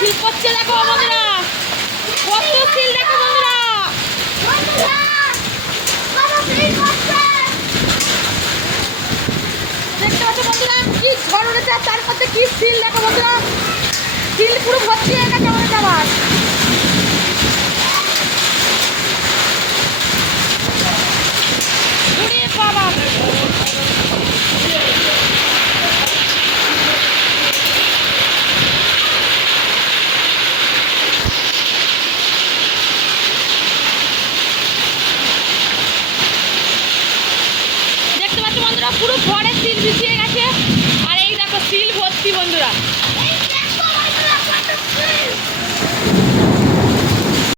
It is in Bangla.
সিল করছে দেখো বন্ধুরা, কত সিল দেখো বন্ধুরা। দেখতে পাচ্ছ বন্ধুরা কি ঝড় উঠেছে, আর তার মধ্যে কি সিল দেখো বন্ধুরা, সিল পুরো ভর্তি হয়ে গেছে আমাদের আবার। বাবা দেখতে পাচ্ছ বন্ধুরা পুরো ঘরে সিল বিছিয়ে গেছে, আর এই দেখো সিল ভর্তি বন্ধুরা।